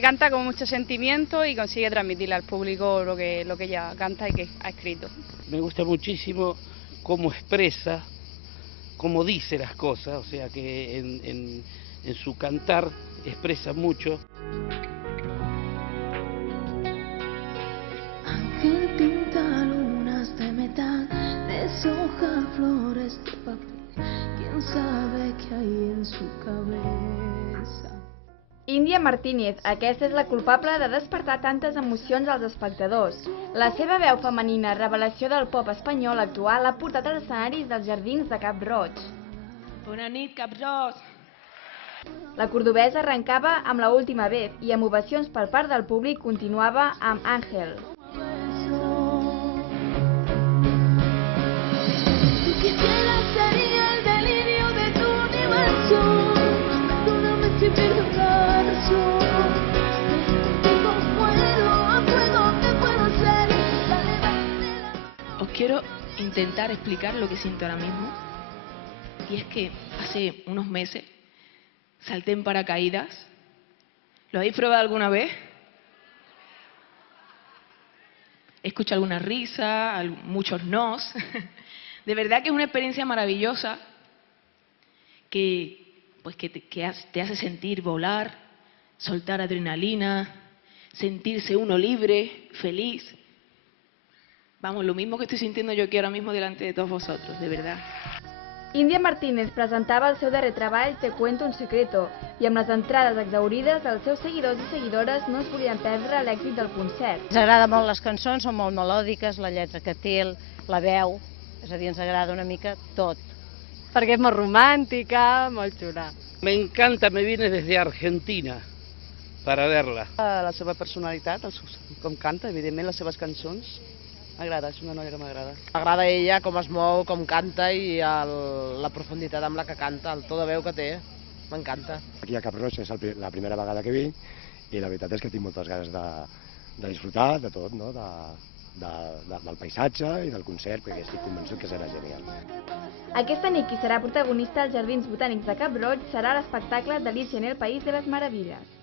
Canta con mucho sentimiento y consigue transmitirle al público lo que ella canta y que ha escrito. Me gusta muchísimo cómo expresa, cómo dice las cosas, o sea que en su cantar expresa mucho. Ángel pinta lunas de metal, deshoja flores de papel. ¿Quién sabe qué hay en su cabeza? Índia Martínez, aquesta és la culpable de despertar tantes emocions als espectadors. La seva veu femenina, revelació del pop espanyol actual, ha portat als escenaris dels Jardins de Cap Roig. Bona nit, Cap Roig! La cordobesa arrencava amb la última vez i amb ovacions per part del públic continuava amb Ángel. Os quiero intentar explicar lo que siento ahora mismo. Y es que hace unos meses salté en paracaídas. ¿Lo habéis probado alguna vez? He escuchado alguna risa, muchos nos. De verdad que es una experiencia maravillosa que te hace sentir volar, soltar adrenalina, sentirse uno libre, feliz. Vamos, lo mismo que estoy sintiendo yo aquí ahora mismo delante de todos vosotros, de verdad. Índia Martínez presentava el seu darrer treball Te cuento un secreto i amb les entrades exhaurides els seus seguidors i seguidores no es volien perdre l'èxit del concert. Ens agrada molt les cançons, són molt melòdiques, la lletra que té, la veu, és a dir, ens agrada una mica tot. Perquè és molt romàntica, molt xula. Me encanta, me viene desde Argentina para verla. La seva personalitat, com canta, evidentment les seves cançons. M'agrada, és una noia que m'agrada. M'agrada ella, com es mou, com canta i la profunditat amb la que canta, el to de veu que té, m'encanta. Aquí a Cap Roig és la primera vegada que vinc i la veritat és que tinc moltes ganes de disfrutar de tot, no? Del paisatge i del concert, perquè estic convençut que serà genial. Aquesta nit qui serà protagonista als Jardins Botànics de Cap Roig serà l'espectacle d'Alicia en el País de les Meravilles.